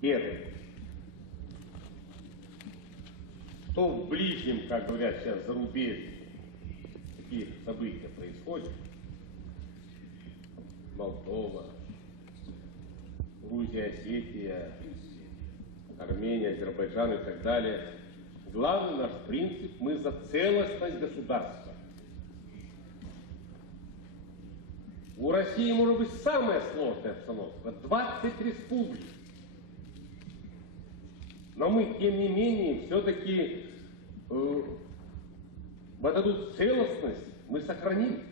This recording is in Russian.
Первый. Что в ближнем, как говорят сейчас, зарубежье, такие события происходят. Молдова, Грузия, Осетия, Армения, Азербайджан и так далее. Главный наш принцип – мы за целостность государства. У России может быть самая сложная обстановка – 20 республик. Но мы, тем не менее, все-таки вот эту целостность мы сохраним.